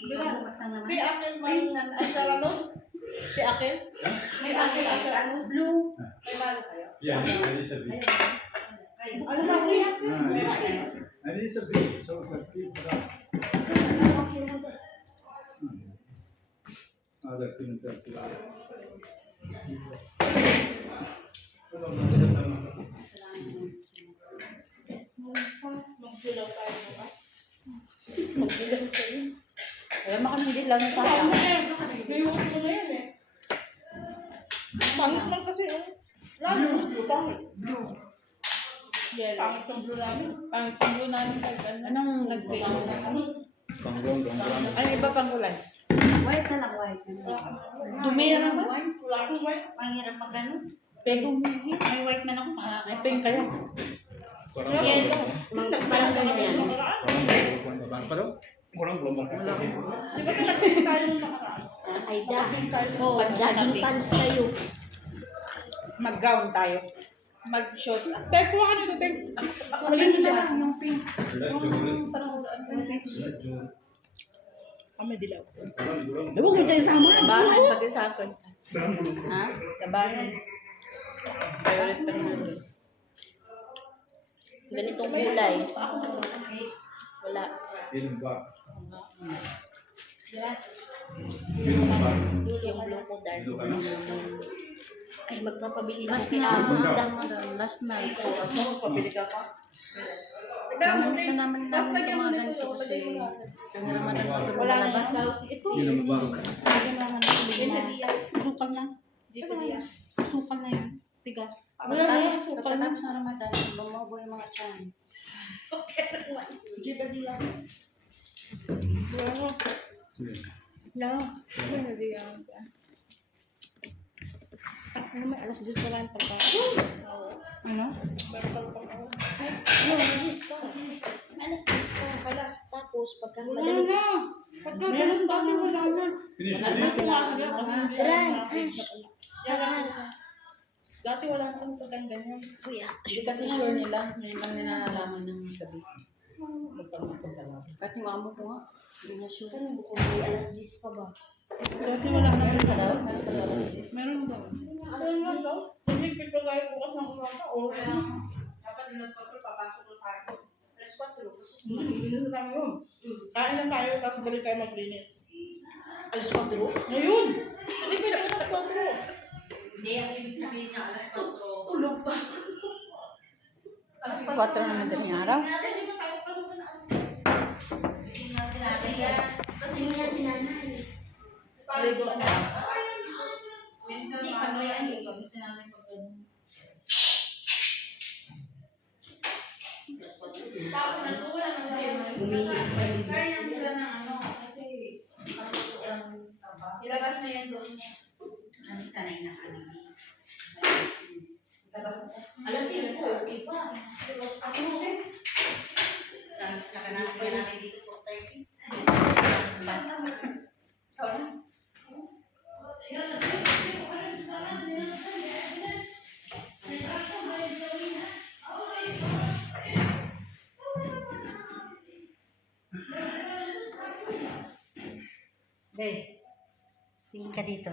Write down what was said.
May akin may asaranos. May akin. May akin asaranos. Blue. May malo kayo. Yeah, sabi. Ano ba kuya? Ah, sabi. So, tertib beras. Ada kena tertib. Magdilaw tayo bukas. Magbilang kayo. Kaya makamindi lang na Baka tayo. na yan. May huwag mo na yan eh. Pangit man kasi yung lalo. Pangit. Yellow. Pangit yung blue namin. Pangit yung blue namin. Ano. Anong nag-fade? Kanggong, kanggong. Ano iba pang kulay? White na lang, white. Dumi na naman. White. Wala akong white. Mahirap mag ano. Pink. May white man ako. May pink kayo. Parang Yellow. Parang ganyan yan. Nakaraan. Parang parang kurang belum Di ba pinagpili tayo nung nakaraan? Aida. Oo, Jogging pants kayo. Mag-gown tayo. Mag-short. Tay, kuha ka nito, Tay. Huli na lang yung pink. Julit. Parang. Kami dilaw. Huwag mo dyan sama. Tabahan pati sa akin. Ha? Tabahan. Violet ka naman. Ganitong kulay. Wala. Minum ba? Wala. Minum ba? Yung blue ko na? Ay, magpapabili na. Last na. mo lang mo doon. Last night. Pabili ka pa. Namiss na namin namin yung mga ganito kasi kung naman ang pag Wala na? Hindi naman ang Sukal na. Dito niya. Sukal na yan. Tigas. Wala na yan. Pagkatapos ng Ramadan, bumobo yung mga chan. Hindi ba diya? No. Wala di yan. Ano may alas 10 pa lang pagka. Ano? No, alas pa. Alas pa pala. Tapos, pagka madaling Meron ba? Wala na. Finish Wala na hindi Dati wala na kang paggandan yan. Kuya. Hindi kasi sure nila. Ngayon lang nila nalaman ng gabi. Magpapagdalaman. Kahit yung amo ko nga. Hindi niya sure. Ano kung may alas 10 pa ba? Dati wala na. Meron ka daw? Meron daw alas 10? Meron nga daw. Hindi ko tayo bukas ng umaga. O, dapat alas 4 papasok na tayo. Alas 4. Hindi na sa tayo yun. Kain na tayo, tapos balik tayo maglinis. Alas 4? Ngayon! Hindi pwede alas 4. Hindi, ang ibig sabihin niya alas 4. Tulog pa. Alas 4 na madaling araw. Hindi ba tayo pa naman Sinabi niya. Kasi niya sinanay. Paligo na. Hindi, niya. Alas 4. Umihi pa rin. Ilabas na yan doon. Ano sanay na kanina. Alas 5, okay pa. Ako, okay. Nakanapin ka namin dito for 30. Bata. Ikaw na. Be, tingin ka dito.